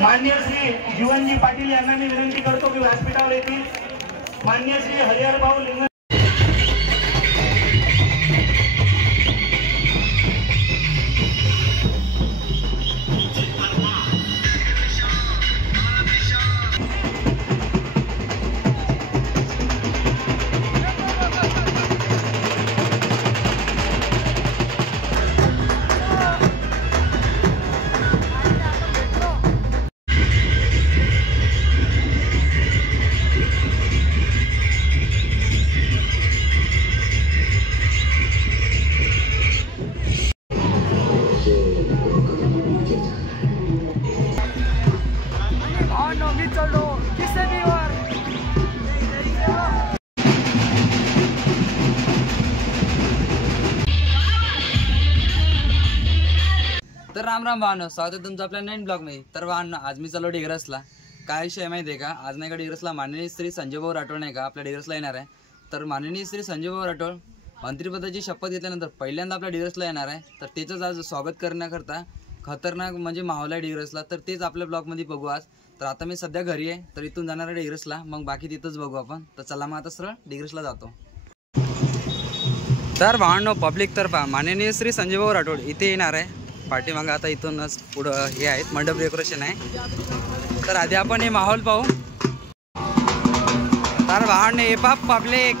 माननीय श्री जीवनजी पाटील यांना मी विनंती करतो की व्यासपीठावर येतील. माननीय श्री हरिहर भाऊ लिंग तर राम राम भावनो, स्वागत आहे तुमचं आपल्या नवीन ब्लॉग मध्ये. तर भावनो, आज मी चाललो डिग्रसला. काय विषय माहिती आहे का? आज नाही का डिग्रसला माननीय श्री संजय भाऊ राठोड नाही का आपल्या डिग्रसला येणार आहे. तर माननीय श्री संजय भाऊ राठोड मंत्रिपदाची शपथ घेतल्यानंतर पहिल्यांदा आपल्या डिग्रसला येणार आहे. तर त्याचंच आज स्वागत करण्याकरता खतरनाक म्हणजे माहोल आहे डिग्रसला. तर तेच आपल्या ब्लॉगमध्ये बघू आज. तर आता मी सध्या घरी आहे, तर इथून जाणार आहे डिग्रसला, मग बाकी तिथंच बघू आपण. तर चला मग आता सरळ डिग्रसला जातो. तर भावनो, पब्लिक तर पहा, माननीय श्री संजय भाऊ राठोड इथे येणार आहे. पाठीमागं आता इथूनच पुढं हे आहेत, मंडप डेकोरेशन आहे. तर आधी आपण हे माहोल पाहू. तर भावने हे पहा पब्लिक.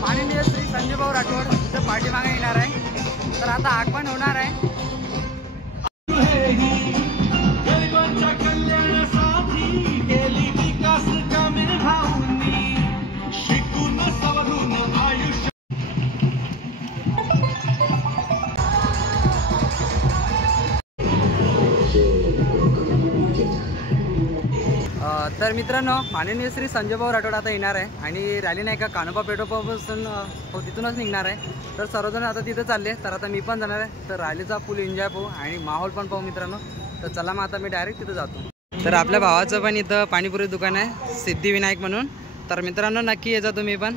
माननीय श्री संजय भाऊ राठोड इथं पाठीमागे येणार आहे. तर आता आगमन होणार आहे. तर मित्रांनो, माननीय श्री संजय भाऊ राठोड आता येणार आहे आणि रॅली नाही का कानोबा पेट्रोल पंपापासून तिथूनच निघणार आहे. तर सर्वजण आता तिथं चालले. तर आता मी पण जाणार आहे. तर रॅलीचा फुल एन्जॉय पाहू आणि माहोल पण पाहू मित्रांनो. तर चला मग आता मी डायरेक्ट तिथं जातो. तर आपल्या भावाचं पण इथं पाणीपुरी दुकान आहे, सिद्धिविनायक म्हणून. तर मित्रांनो, नक्की ये जा तुम्ही पण.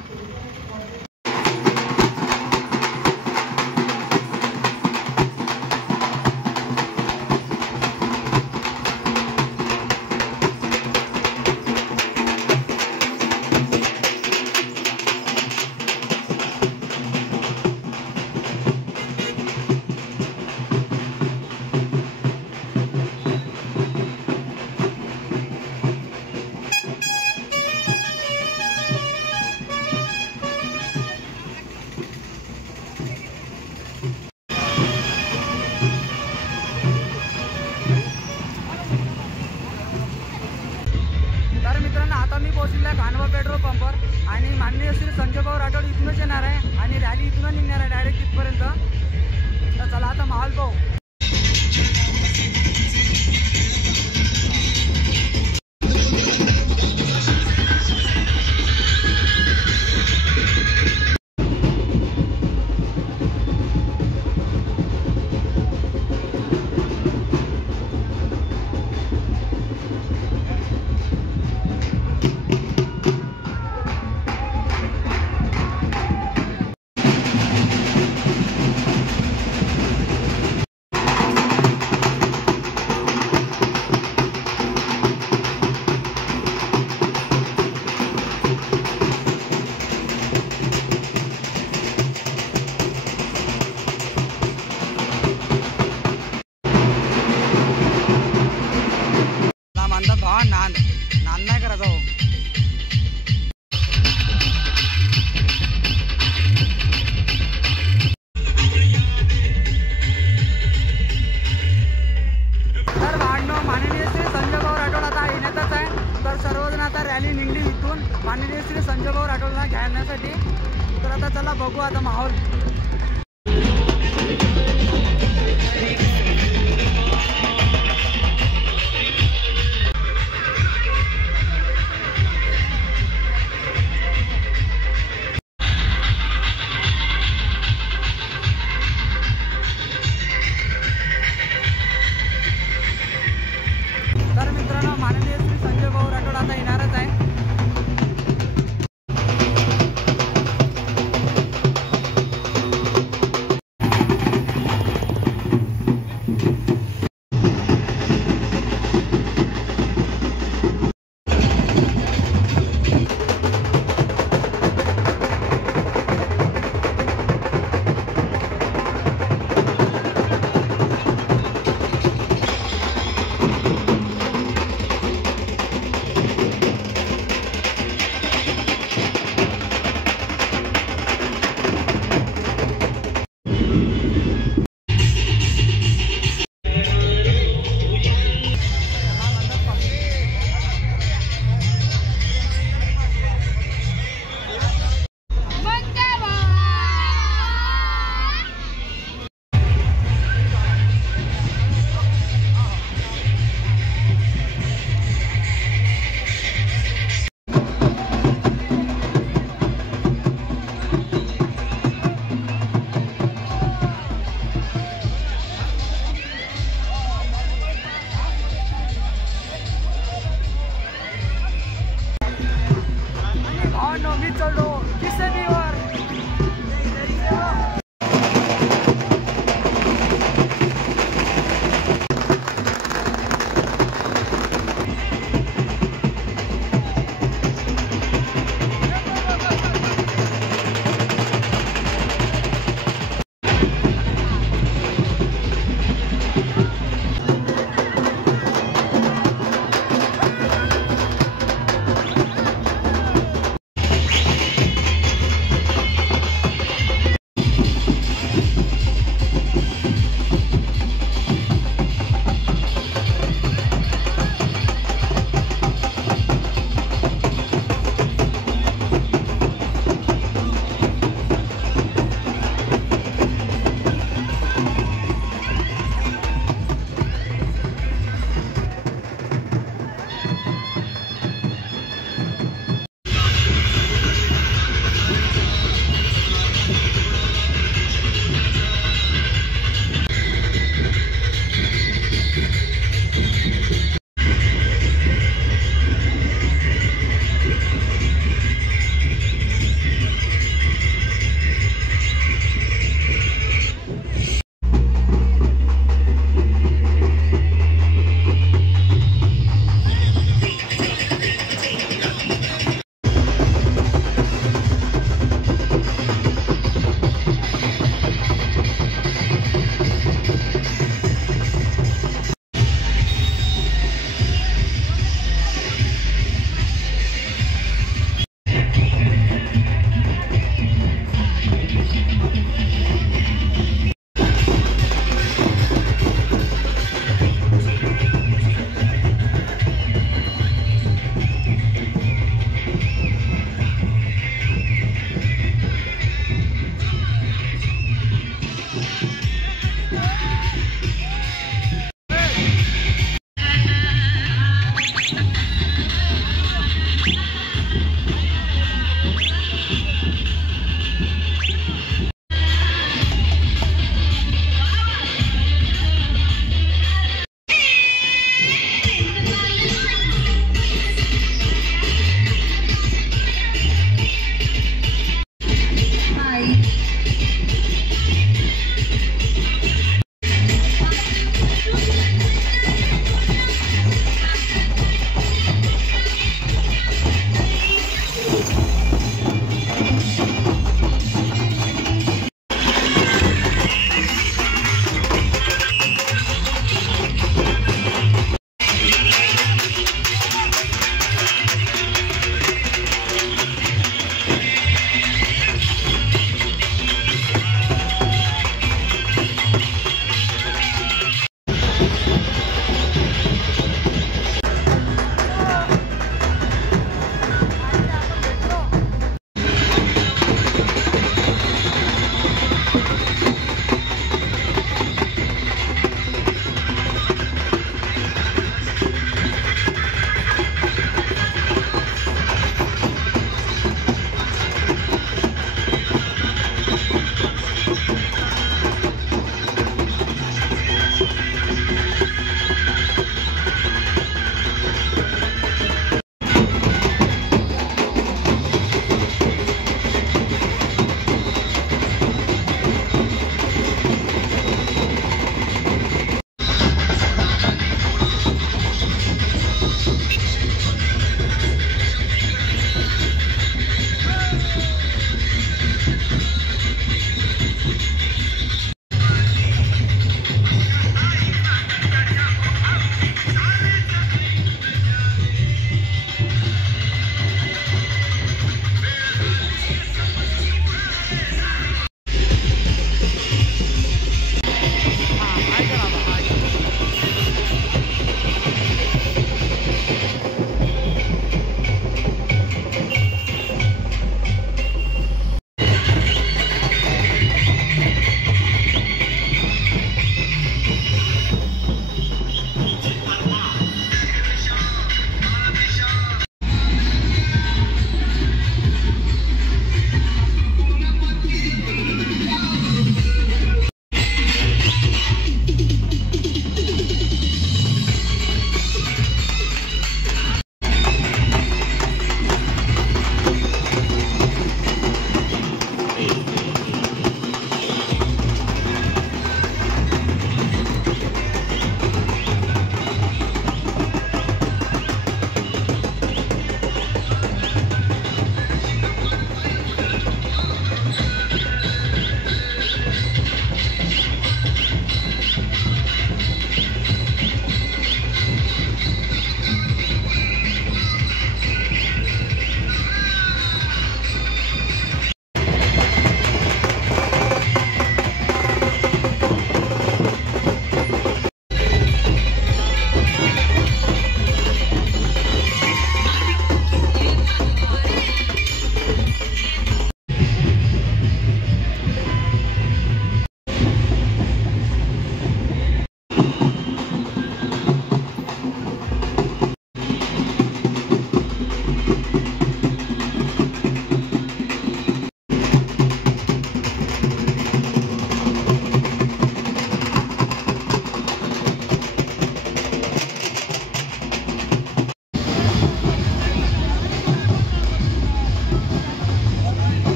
आता मी पोहोचलेला कानोबा पेट्रोल पंपवर आणि माननीय श्री संजय भाऊ राठोड इथूनच येणार आहे आणि रॅली इथूनच निघणार आहे डायरेक्ट तिथपर्यंत. तर चला आता माहोल पाहू. नांद नाही करायचा हो. तर भांडणं माननीय श्री संजय भाऊ राठोड आता येण्यातच आहे. तर सर्वजण आता रॅली निघली इथून माननीय श्री संजय भाऊ राठोडला घेण्यासाठी. तर आता चला बघू आता माहोल.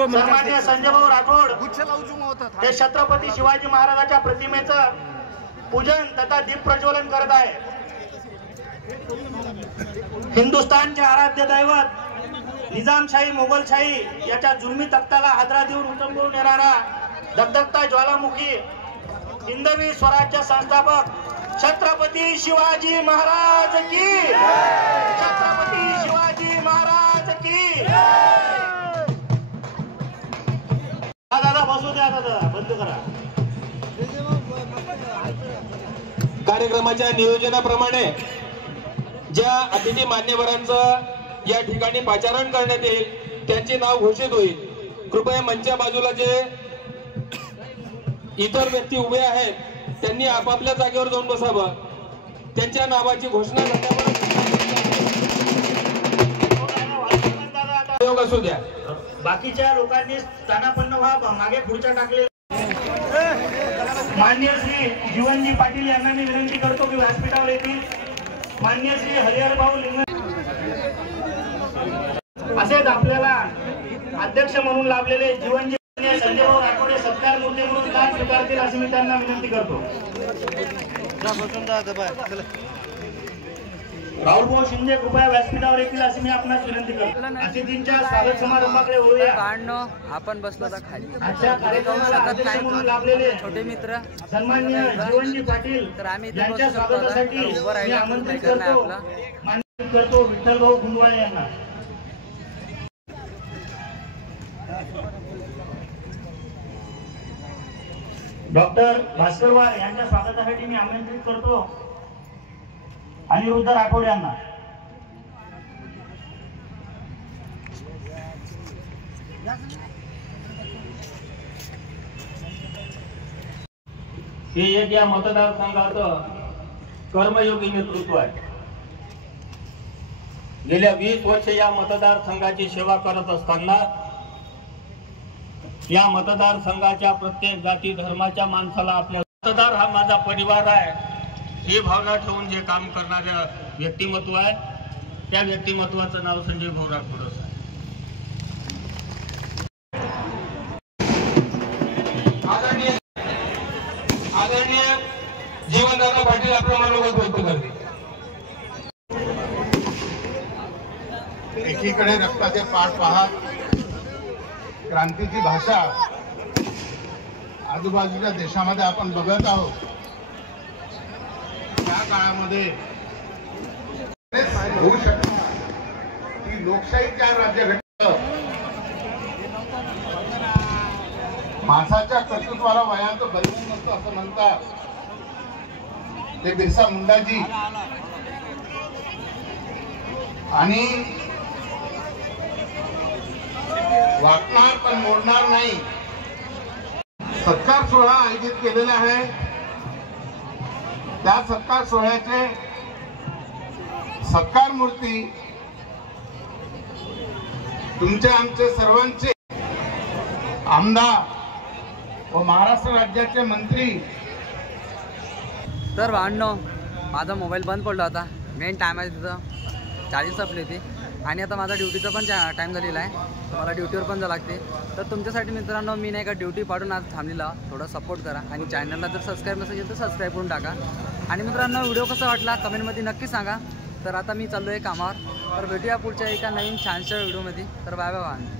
सन्माननीय संजयभाऊ राठोड हे छत्रपती शिवाजी महाराजांच्या प्रतिमेचं पूजन तथा दीप प्रज्वलन करत आहे। हिंदुस्थानचे आराध्य दैवत निजामशाही मोगलशाही याच्या जुलमी तख्ताला हादरा देऊन उचंबळून येणारा धगधगता ज्वालामुखी हिंदवी स्वराज्य संस्थापक छत्रपती शिवाजी महाराज की, छत्रपती शिवाजी महाराज की। दादा बसू द्या, दादा बंद करा। कार्यक्रमाच्या नियोजनाप्रमाणे ज्या अतिथी मान्यवरांचं या ठिकाणी पाचारण करण्यात येईल त्यांचे नाव घोषित होईल। कृपया मंचा बाजूला जे इतर व्यक्ती उभे आहेत त्यांनी आपापल्या जागेवर जाऊन बसावं। त्यांच्या नावाची घोषणा झाल्यावर असू द्या। बाकीच्या लोकांनी स्थानापन्न व्हा, मागे खुर्च्या टाकले। मान्य श्री जीवनजी पाटील यांना मी विनंती करतो की व्यासपीठावर येतील। मान्य श्री हरिहर भाऊ लिंग असेच आपल्याला अध्यक्ष म्हणून लाभलेले जीवनजी संजयभाऊ राठोड सत्कार मूर्ती म्हणून काम स्वीकारतील अशी मी त्यांना विनंती करतो। राहुलभाऊ शिंदे कृपया व्यासपीठावर येतील अशी मी आपणास विनंती करतो। अतिथींच्या स्वागत समारंभाकडे वळूया। आपण बसलो होता खाली। आजच्या कार्यक्रमाला अध्यक्ष म्हणून लाभलेले छोटे मित्र सन्माननीय जीवनजी पाटील यांच्या स्वागतासाठी मी आमंत्रित करतो विठ्ठलभाऊ गुंडवाळे यांना। डॉक्टर भास्करवार यांच्या स्वागतासाठी मी आमंत्रित करतो अनिरुद्ध राठोड यांना। हे एक या मतदारसंघाचं कर्मयोगी नेतृत्व आहे। गेल्या 20 वर्ष या मतदारसंघाची सेवा करत असताना या मतदारसंघाच्या प्रत्येक जाती धर्माच्या माणसाला आपल्या मतदार हा माझा परिवार आहे ही भावना ठेवून जे काम करणारे व्यक्तिमत्व आहे त्या व्यक्तिमत्वाचं नाव संजय भाऊ राठोड आहे। आदरणीय जीवनदादा पाटील आपलं मनोगत व्यक्त करते। एकीकडे रक्ताचे पाठ पाहत क्रांतीची भाषा आजूबाजूच्या देशामध्ये आपण बघत आहोत। त्या काळामध्ये होऊ शकते की लोकशाहीच्या राज्यघटनेत माणसाच्या कर्तृत्वाला वयाचं बंधन नसतं असं म्हणतात ते बिरसा मुंडाजी। आणि वाटणार पण मोडणार नाही सत्कार सोहळा आयोजित केलेला आहे। त्या सत्कार सोहळ्याचे सत्कार मूर्ती तुमचे आमचे सर्वांचे आमदार व महाराष्ट्र राज्याचे मंत्री। तर भांडणं माझा मोबाईल बंद पडला होता। मेन टाइम आहे तिथं चार्जिंग संपली होती आणि आता माझा ड्युटीचा पण टाइम झालेला आहे। मला ड्युटीवर पण जावं लागते। तर तुमच्यासाठी मित्रांनो मी नाही का ड्युटी पाडून आज थांबलेला। थोडा सपोर्ट करा आणि चॅनलला जर सबस्क्राईब नसेल तर सबस्क्राईब करून टाका। आणि मित्रांनो व्हिडिओ कसा वाटला कमेंटमध्ये नक्की सांगा। तर आता मी चाललो आहे कामावर। तर भेटूया पुढच्या एका नवीन छानशा व्हिडिओमध्ये। तर बाय बाय।